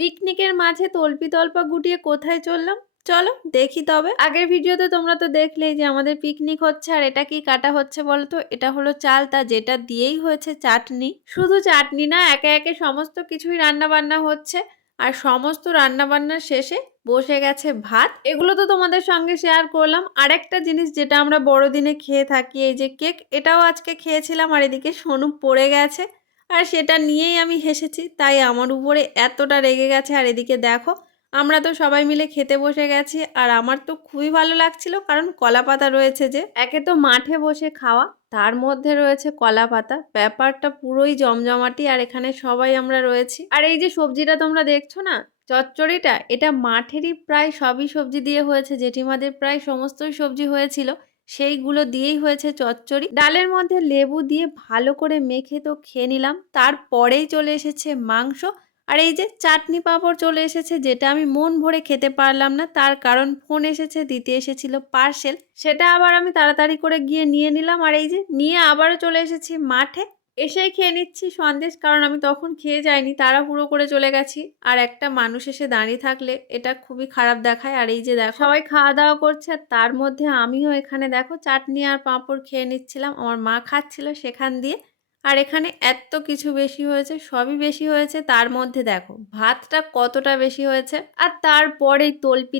পিকনিকের মাঝে তল্পি-তল্পা গুটিয়ে কোথায় চললাম? চলো দেখি তবে। আগের ভিডিওতে তোমরা তো দেখলেই যে আমাদের পিকনিক হচ্ছে, আর এটা কি কাটা হচ্ছে বলো তো? এটা হলো চালতা, যেটা দিয়েই হয়েছে চাটনি। শুধু চাটনি না, একে একে সমস্ত কিছুই রান্না-বান্না হচ্ছে। আর সমস্ত রান্নাবান্নার শেষে বসে গেছে ভাত। এগুলো তো তোমাদের সঙ্গে শেয়ার করলাম। আরেকটা জিনিস যেটা আমরা বড়দিনে খেয়ে থাকি, এই যে কেক, এটাও আজকে খেয়েছিলাম। আর এদিকে সোনু পড়ে গেছে, আর সেটা নিয়েই আমি হেসেছি, তাই আমার উপরে এতটা রেগে গেছে। আর এদিকে দেখো, আমরা তো সবাই মিলে খেতে বসে গেছি, আর আমার তো খুবই ভালো লাগছিল, কারণ কলা পাতা রয়েছে। যে একে তো মাঠে বসে খাওয়া, তার মধ্যে রয়েছে কলা পাতা, ব্যাপারটা পুরোই জমজমাটি। আর এখানে সবাই আমরা রয়েছি। আর এই যে সবজিটা তোমরা দেখছো না, চচ্চড়িটা, এটা মাঠেরই প্রায় সবই সবজি দিয়ে হয়েছে। জেঠিমাদের প্রায় সমস্তই সবজি হয়েছিল, সেইগুলো দিয়েই হয়েছে চচ্চড়ি। ডালের মধ্যে লেবু দিয়ে ভালো করে মেখে তো খেয়ে নিলাম। তারপরেই চলে এসেছে মাংস, আর এই যে চাটনি পাঁপড় চলে এসেছে, যেটা আমি মন ভরে খেতে পারলাম না, তার কারণ ফোন এসেছে, দিতে এসেছিল পার্সেল। সেটা আবার আমি তাড়াতাড়ি করে গিয়ে নিয়ে নিলাম। আর এই যে নিয়ে আবারও চলে এসেছি মাঠে, এসেই খেয়ে নিচ্ছি সন্দেশ, কারণ আমি তখন খেয়ে যাইনি, তাড়াহুড়ো করে চলে গেছি। আর একটা মানুষ এসে দাঁড়িয়ে থাকলে এটা খুবই খারাপ দেখায়। আর এই যে দেখো, সবাই খাওয়া দাওয়া করছে, আর তার মধ্যে আমিও এখানে দেখো চাটনি আর পাঁপড় খেয়ে নিচ্ছিলাম। আমার মা খাচ্ছিল সেখান দিয়ে। আর এখানে এত কিছু বেশি হয়েছে, সবই বেশি হয়েছে। তার মধ্যে দেখো ভাতটা কতটা বেশি হয়েছে। আর তারপরেই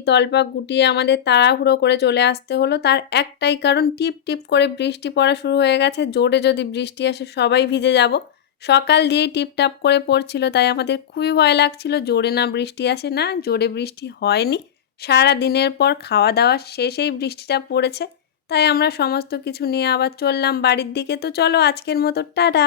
তল্পা গুটিয়ে আমাদের তাড়াহুড়ো করে চলে আসতে হলো। তার একটাই কারণ, টিপ টিপ করে বৃষ্টি পড়া শুরু হয়ে গেছে। জোরে যদি বৃষ্টি আসে সবাই ভিজে যাব। সকাল দিয়েই টিপটাপ করে পড়ছিল, তাই আমাদের খুবই ভয় লাগছিল জোরে না বৃষ্টি আসে। না, জোরে বৃষ্টি হয়নি। সারা দিনের পর খাওয়া দাওয়া শেষেই বৃষ্টিটা পড়েছে। তাই আমরা সমস্ত কিছু নিয়ে আবার চললাম বাড়ির দিকে। তো চলো আজকের মতো টাটা।